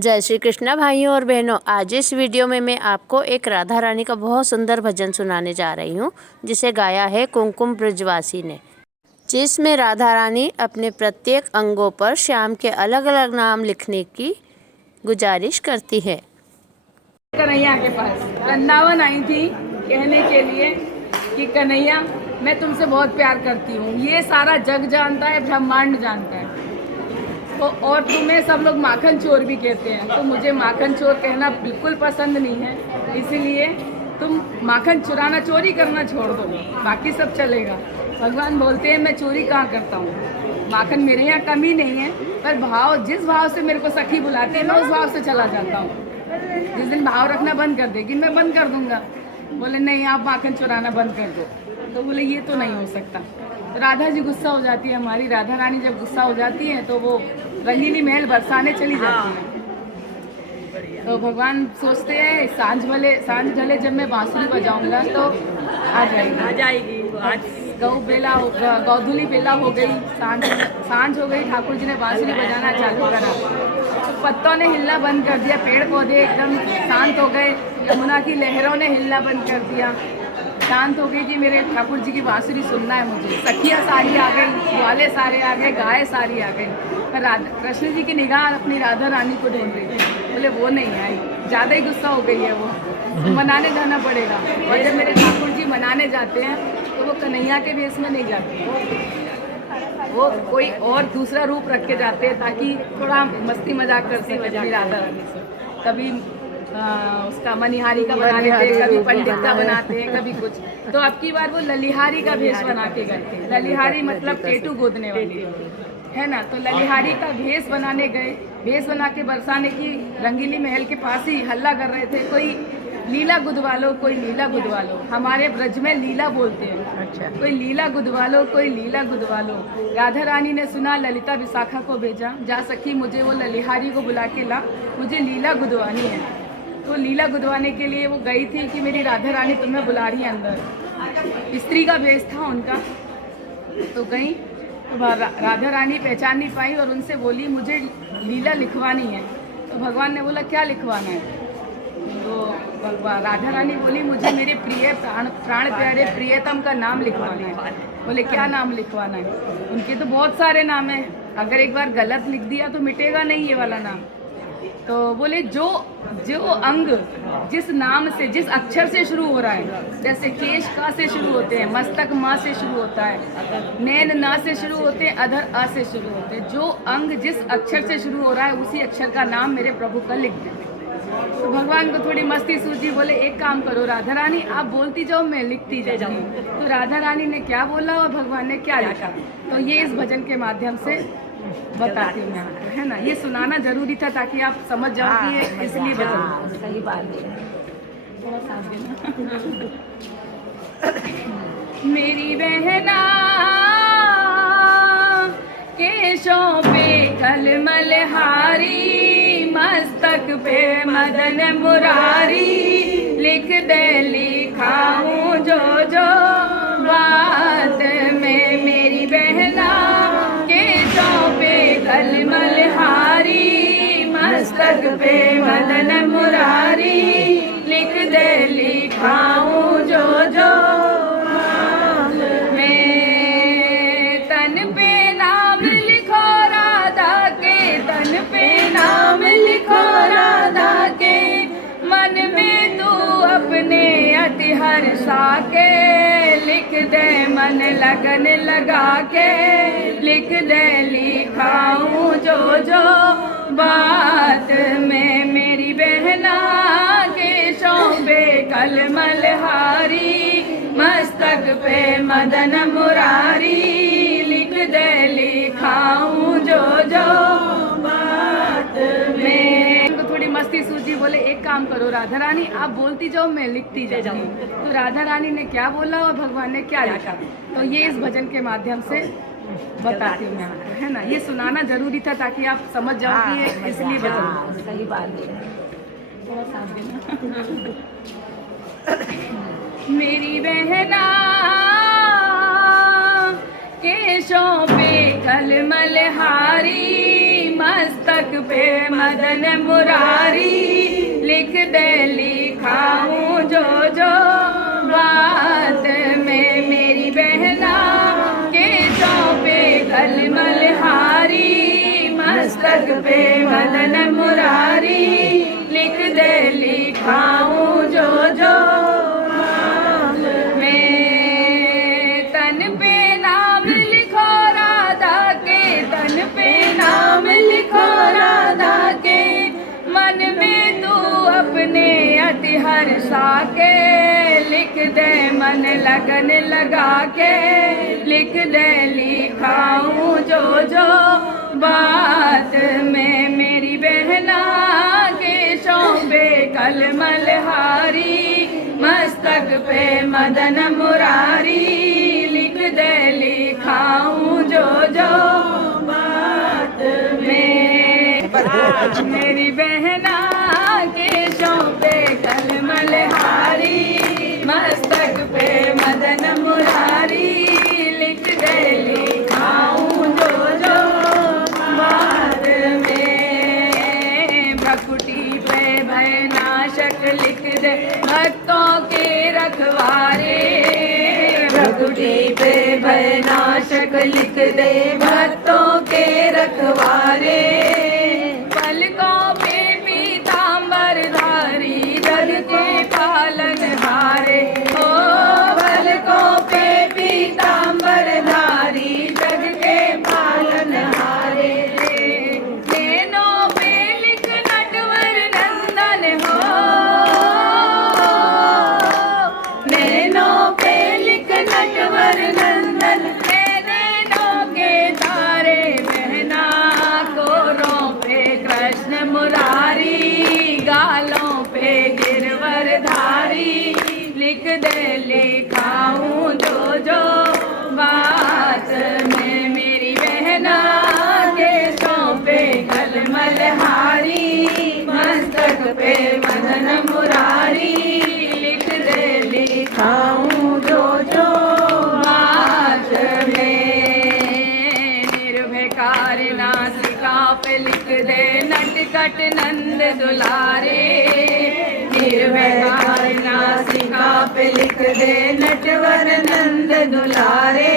जय श्री कृष्णा भाइयों और बहनों। आज इस वीडियो में मैं आपको एक राधा रानी का बहुत सुंदर भजन सुनाने जा रही हूँ, जिसे गाया है कुमकुम ब्रजवासी ने, जिसमें राधा रानी अपने प्रत्येक अंगों पर श्याम के अलग अलग नाम लिखने की गुजारिश करती है। कन्हैया के पास वृंदावन आई थी कहने के लिए कि कन्हैया मैं तुमसे बहुत प्यार करती हूँ। ये सारा जग जानता है, ब्रह्मांड जानता है। तो और तुम्हें सब लोग माखन चोर भी कहते हैं, तो मुझे माखन चोर कहना बिल्कुल पसंद नहीं है। इसीलिए तुम माखन चुराना, चोरी करना छोड़ दो, बाकी सब चलेगा। भगवान बोलते हैं मैं चोरी कहाँ करता हूँ, माखन मेरे यहाँ कमी नहीं है, पर भाव, जिस भाव से मेरे को सखी बुलाते हैं मैं उस भाव से चला जाता हूँ। जिस दिन भाव रखना बंद कर देगी मैं बंद कर दूंगा। बोले नहीं, आप माखन चुराना बंद कर दो। तो बोले ये तो नहीं हो सकता। तो राधा जी गुस्सा हो जाती है। हमारी राधा रानी जब गुस्सा हो जाती है तो वो रंगीली महल बरसाने चली जाती है। तो भगवान सोचते हैं सांझ ढले जब मैं बांसुरी बजाऊंगा तो आ जाएगी। गौधुली बेला हो गई, सांझ हो गई, ठाकुर जी ने बांसुरी बजाना चालू करा। तो पत्तों ने हिलना बंद कर दिया, पेड़ पौधे एकदम शांत हो गए, यमुना की लहरों ने हिलना बंद कर दिया। शांत हो गई कि मेरे ठाकुर जी की बांसुरी सुनना है मुझे। सखियाँ सारी आ गई, ग्वाले सारे आ गए, गाय सारी आ गई, पर कृष्ण जी की निगाह अपनी राधा रानी को ढूंढ रही थी। बोले वो नहीं आई, ज़्यादा ही गुस्सा हो गई है वो, तो मनाने जाना पड़ेगा। और जब मेरे ठाकुर जी मनाने जाते हैं तो वो कन्हैया के भेष में नहीं जाते, वो कोई और दूसरा रूप रख के जाते हैं ताकि थोड़ा मस्ती मजाक कर सके अपनी राधा रानी से। कभी उसका मनिहारी का बना लेते हैं, कभी पंडित का बनाते हैं, कभी कुछ। तो अब की बार वो ललिहारी का भेष बना के गए थे। ललिहारी मतलब टेटू गोदने वाली है ना। तो ललिहारी का भेष बनाने गए, भेष बना के बरसाने की रंगीली महल के पास ही हल्ला कर रहे थे, कोई लीला गुदवालो, कोई लीला गुदवालो। हमारे ब्रज में लीला बोलते हैं। अच्छा। कोई लीला गुदवालो, कोई लीला गुदवालो। राधा रानी ने सुना, ललिता विशाखा को भेजा, जा सखी मुझे वो ललिहारी को बुला के ला, मुझे लीला गुदवानी है। तो लीला गुदवाने के लिए वो गई थी कि मेरी राधा रानी तुम्हें बुला रही है अंदर। स्त्री का भेष था उनका। तो गई तो राधा रानी पहचान नहीं पाई और उनसे बोली मुझे लीला लिखवानी है। तो भगवान ने बोला क्या लिखवाना है। तो राधा रानी बोली मुझे मेरे प्रिय प्राण प्यारे प्रियतम का नाम लिखवाना है। बोले क्या नाम लिखवाना है। उनके तो बहुत सारे नाम हैं, अगर एक बार गलत लिख दिया तो मिटेगा नहीं ये वाला नाम। तो बोले जो अंग जिस नाम से, जिस अक्षर से शुरू हो रहा है, जैसे केश का से शुरू होते हैं, मस्तक माँ से शुरू होता है, नैन ना से शुरू होते हैं, अधर अ से शुरू होते हैं, जो अंग जिस अक्षर से शुरू हो रहा है उसी अक्षर का नाम मेरे प्रभु का लिख दे। तो भगवान को थोड़ी मस्ती सूझी। बोले एक काम करो राधा रानी, आप बोलती जाओ मैं लिखती जाऊँ। तो राधा रानी ने क्या बोला और भगवान ने क्या लिखा, तो ये इस भजन के माध्यम से बताती हूँ, है ना। ये सुनाना जरूरी था ताकि आप समझ जाओ कि ये इसलिए भजन। सही बात है। मेरी बहना केशों पे कलमल हारी, मस्तक पे मदन मुरारी, लिख दे लिखाऊं जो जो बात में। मेरी बहना केशों पे कलमल हारी, मस्तक पे मदन मुरारी, लिख दे लिखाऊं जो जो हर्षा के, लिख दे मन लगन लगा के, लिख दे लिखाऊं जो जो बात में। मेरी बहना केशों पे कलमल हारी, मस्तक पे मदन मुरारी, लिख दे लिखाऊं जो जो बात में। थोड़ी मस्ती सूझी। बोले एक काम करो राधा रानी, आप बोलती जाओ मैं लिखती जाऊँ। तो राधा रानी ने क्या बोला और भगवान ने क्या लिखा, तो ये इस भजन के माध्यम से बताती हूँ, है ना। ये सुनाना जरूरी था ताकि आप समझ जाओ कि ये इसलिए भजन। सही बात है। थोड़ा साथ देना। मेरी बहना केशों पे कलमल हारी, मस्तक पे मदन मुरारी लिख दे लिखाऊं जो जो बात में मेरी बहना के चौपे कलमल हारी मस्तक पे मदन मुरारी लिख दे लिखाऊं जो जो मैं तन पे नाम लिखो राधा के तन पे नाम लिखो राधा के मन में तू अपने अति हर्षा के लिख दे मन लगन लगा के लिख दे लिखाऊं जो जो बात में मेरी बहना के शोभे कलमल हारी मस्तक पे मदन मुरारी लिख दे लिखाऊं जो जो बात में मेरी बहना के शोभे कलमल हारी मस्तक पे मदन मुरारी लिख दे लिखाऊं जो जो बात में भकुटी पे भय नाशक लिख दे भक्तों के रखवारे भकुटी पे भय नाशक लिख दे भक्तों के रखवारे पलकों पे पीतांबर धारी जग के पालन हारे ओ पलकों पे पीतांबर धारी जग के पालन हारे नैनों पे लिख नटवर नंदन हो नैनों पे लिख नटवर नंदन नैनों के तारे बहना कोरों पे कृष्ण मुरारी गालों पे गिरवर धारी लिख दे लिखाऊं जो जो बात में मेरी बहना के सौंपे कलमल हारी मस्तक पे मदन मुरारी लिख दे लिखाऊं जो जो बात में निर्भयकार नासिका पे लिख दे नटखट नंद दुलारे निर्भयकार नासिका पे लिख दे नटवर नंद दुलारे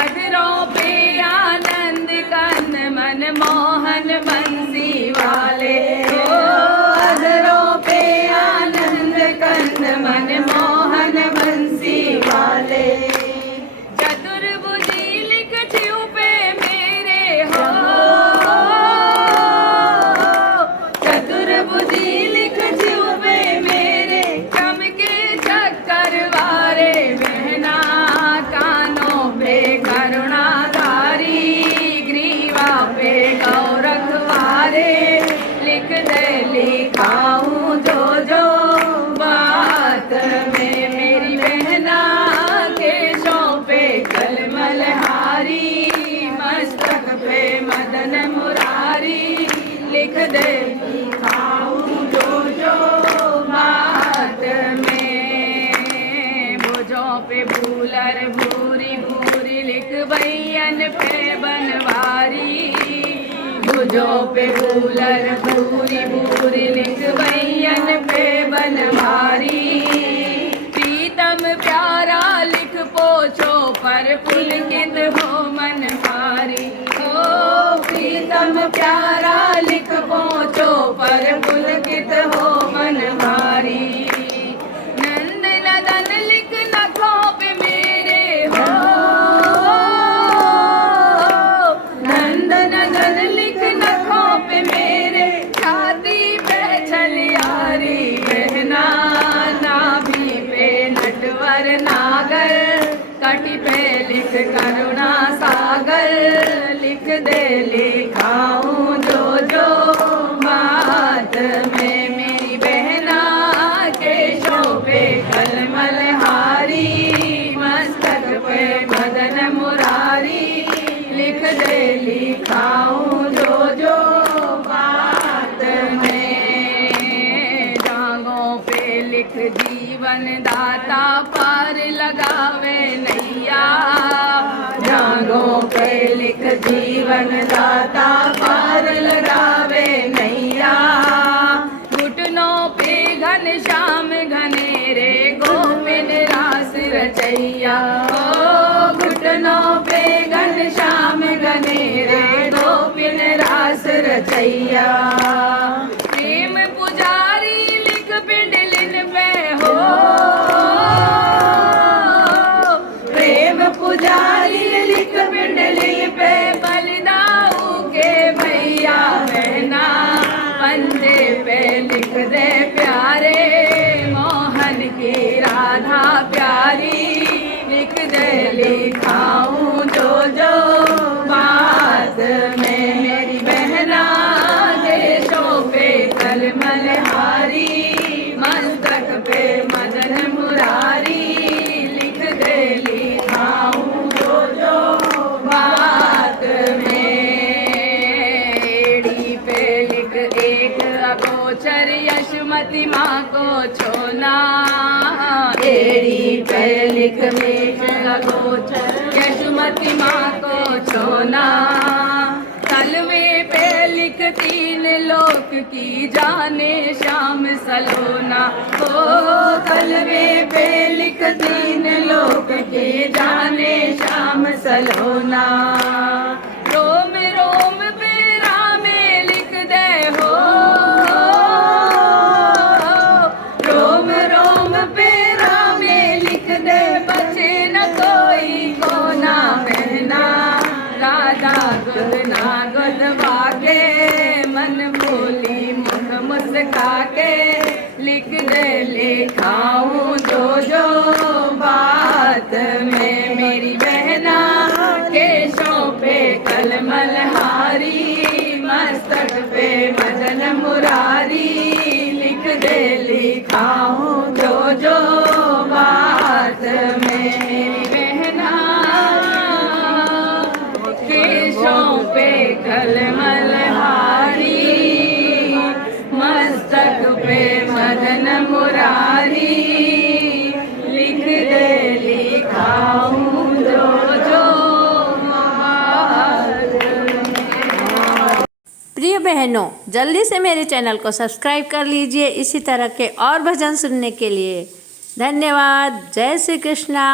अधरों पे आनंद कन मन मोहन बंसी वाले ओ अधरों पे आनंद कन मन मोहन बंसी वाले चतुर्भुजी लिख छिउ पे मेरे हो चतुर्भुजी लिख छिउ पे मेरे चमके चक्कर वारे बहना कानों पे करुणाधारी ग्रीवा पे गौरख वारे लिख दे लिखाऊं जो जो बात में मेरी बहना के शोभे कलमल हारी मस्तक पे मदन मुरारी लिख दे लिखाऊं जो जो बात में भुजों पे भूलर भूरी भूरी लिख बैयन पे बनवारी भुजों पे भूलर भूरी भूरी लिख बैयन पे बनवारी प्रीतम प्यारा लिख पोछो पर पुलकित हो मन भारी ओ प्रीतम प्यारा लिख पोछो पर पुलकित हो मन भारी नंद नदन लिख नखों पे मेरे हो नंद नदन लिख नखों पे मेरे छाती पे छलियारी बहना नाभि पे नटवर नागर कटी पे लिख करुणा सागर लिख दे लिखाऊं जो जो बात में मेरी बहना के शोभे कलमल हारी मस्तक पे मदन मुरारी लिख दे लिखाऊं जो जो बात में जांघों पे लिख जीवन दाता पार लगावे नैया जांघों पे लिख जीवन दाता पार लगावे सैया। प्रेम पुजारी लिख पिंडलिन पे हो, प्रेम पुजारी लिख पिंडलिन पे बलिदाऊ के भैया बहना। पंजे पे लिख दे प्यारे मोहन की राधा प्यारी, लिख दे लिखाऊं जो जो बात में मेरी बहना। देशों पे कलमल हारी, मस्तक पे मदन मुरारी, लिख दे लिखाऊं जो जो बात में। एड़ी पे लिख एक अगोचर यशमती माँ को छोना। एड़ी पे लिख एक अगोचर यशमती माँ को छोना। तलवे पे लिख तीन लोक की जाने श्याम सलोना। ओ तलवे पे लिख तीन लोक की जाने श्याम सलोना। रोम रोम पे रामे लिख दे हो, रोम रोम पे रामे लिख दे, बचे न कोई कोना बहना। राधा गुद ना गुद वाके, मन बोली मुख मुस्का के, लिख दे लिखाऊं जो जो बात में मेरी बहना। केशों पे कलमल हारी, मस्तक पे मदन मुरारी, लिख दे लिखाऊं जो जो बात में मेरी बहना। केशों पे कलमल हारी, मस्तक पे मदन मुरारी, लिख दे लिखाऊं जो जो बात में। प्रिय बहनों, जल्दी से मेरे चैनल को सब्सक्राइब कर लीजिए इसी तरह के और भजन सुनने के लिए। धन्यवाद। जय श्री कृष्णा।